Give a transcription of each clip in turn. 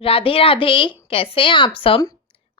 राधे राधे। कैसे हैं आप सब।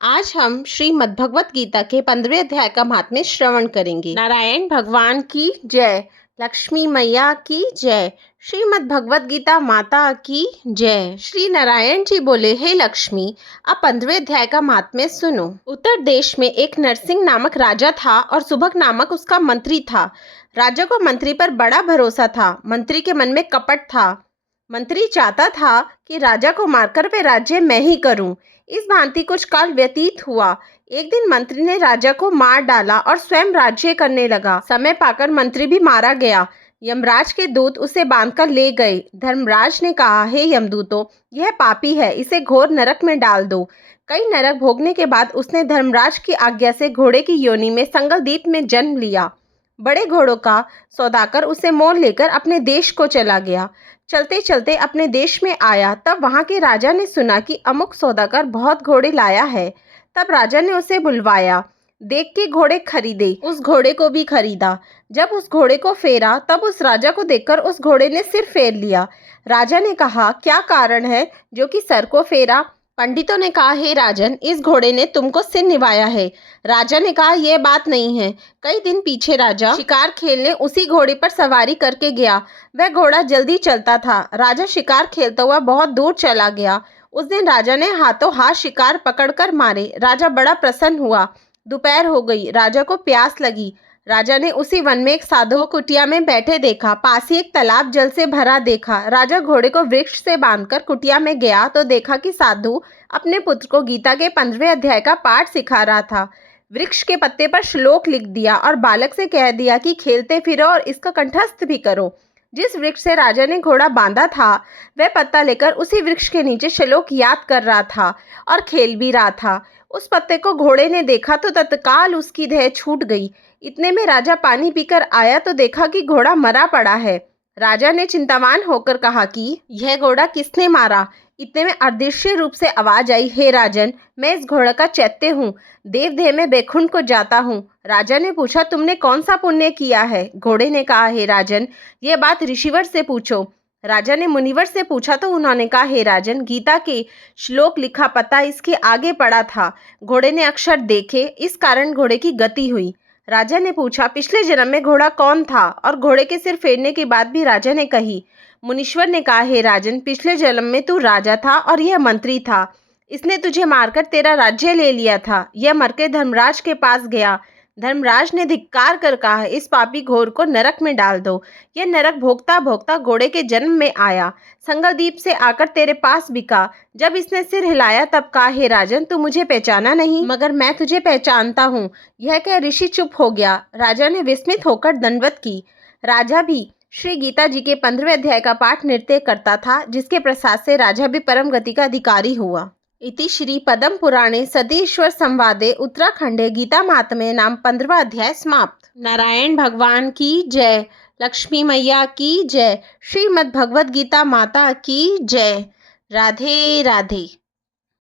आज हम श्रीमद् भगवत गीता के 15वें अध्याय का महात्म्य श्रवण करेंगे। नारायण भगवान की जय, लक्ष्मी मैया की जय, श्रीमद् भगवत गीता माता की जय। श्री नारायण जी बोले, हे लक्ष्मी, अब 15वें अध्याय का महात्म्य सुनो। उत्तर देश में एक नरसिंह नामक राजा था और सुभग नामक उसका मंत्री था। राजा को मंत्री पर बड़ा भरोसा था। मंत्री के मन में कपट था। मंत्री चाहता था कि राजा को मारकर वे राज्य मैं ही करूं। इस भांति कुछ काल व्यतीत हुआ। एक दिन मंत्री ने राजा को मार डाला और स्वयं राज्य करने लगा। समय पाकर मंत्री भी मारा गया। यमराज के दूत उसे बांधकर ले गए। धर्मराज ने कहा, हे यमदूतों, यह पापी है, इसे घोर नरक में डाल दो। कई नरक भोगने के बाद उसने धर्मराज की आज्ञा से घोड़े की योनि में संगलदीप में जन्म लिया। बड़े घोड़ों का सौदागर उसे मोल लेकर अपने देश को चला गया। चलते चलते अपने देश में आया, तब वहां के राजा ने सुना कि अमुक सौदागर बहुत घोड़े लाया है। तब राजा ने उसे बुलवाया। देख के घोड़े खरीदे, उस घोड़े को भी खरीदा। जब उस घोड़े को फेरा, तब उस राजा को देखकर उस घोड़े ने सिर फेर लिया। राजा ने कहा, क्या कारण है जो कि सर को फेरा। पंडितों ने कहा, हे राजन, इस घोड़े ने तुमको सिर निभाया है। राजा ने कहा, यह बात नहीं है। कई दिन पीछे राजा शिकार खेलने उसी घोड़े पर सवारी करके गया। वह घोड़ा जल्दी चलता था। राजा शिकार खेलता हुआ बहुत दूर चला गया। उस दिन राजा ने हाथों हाथ शिकार पकड़कर मारे। राजा बड़ा प्रसन्न हुआ। दोपहर हो गई। राजा को प्यास लगी। राजा ने उसी वन में एक साधु को कुटिया में बैठे देखा। पास ही एक तालाब जल से भरा देखा। राजा घोड़े को वृक्ष से बांधकर कुटिया में गया तो देखा कि साधु अपने पुत्र को गीता के 15वें अध्याय का पाठ सिखा रहा था। वृक्ष के पत्ते पर श्लोक लिख दिया और बालक से कह दिया कि खेलते फिरो और इसका कंठस्थ भी करो। जिस वृक्ष से राजा ने घोड़ा बांधा था, वह पत्ता लेकर उसी वृक्ष के नीचे श्लोक याद कर रहा था और खेल भी रहा था। उस पत्ते को घोड़े ने देखा तो तत्काल उसकी देह छूट गई। इतने में राजा पानी पीकर आया तो देखा कि घोड़ा मरा पड़ा है। राजा ने चिंतावान होकर कहा कि यह घोड़ा किसने मारा। इतने में अदृश्य रूप से आवाज आई, हे राजन, मैं इस घोड़ा का चैत्य हूँ, देवदेह में बैकुंठ को जाता हूँ। राजा ने पूछा, तुमने कौन सा पुण्य किया है। घोड़े ने कहा, हे राजन, यह बात ऋषिवर से पूछो। राजा ने मुनिवर से पूछा तो उन्होंने कहा, हे राजन, गीता के श्लोक लिखा पता इसके आगे पड़ा था। घोड़े ने अक्षर देखे, इस कारण घोड़े की गति हुई। राजा ने पूछा, पिछले जन्म में घोड़ा कौन था। और घोड़े के सिर फेरने की बात भी राजा ने कही। मुनीश्वर ने कहा, हे राजन, पिछले जन्म में तू राजा था और यह मंत्री था। इसने तुझे मारकर तेरा राज्य ले लिया था। यह मर के धर्मराज के पास गया। धर्मराज ने धिक्कार कर कहा, इस पापी घोर को नरक में डाल दो। यह नरक भोगता भोगता घोड़े के जन्म में आया। संगलदीप से आकर तेरे पास बिका। जब इसने सिर हिलाया तब कहा, हे राजन, तू मुझे पहचाना नहीं, मगर मैं तुझे पहचानता हूँ। यह कह ऋषि चुप हो गया। राजा ने विस्मित होकर दंडवत की। राजा भी श्री गीता जी के 15वें अध्याय का पाठ नृत्य करता था, जिसके प्रसाद से राजा भी परम गति का अधिकारी हुआ। इति श्री पद्म पुराणे सतीश्वर संवादे उत्तराखंडे गीता महात्म्ये नाम 15वां अध्याय समाप्त। नारायण भगवान की जय, लक्ष्मी मैया की जय, श्रीमद् भगवत गीता माता की जय। राधे राधे।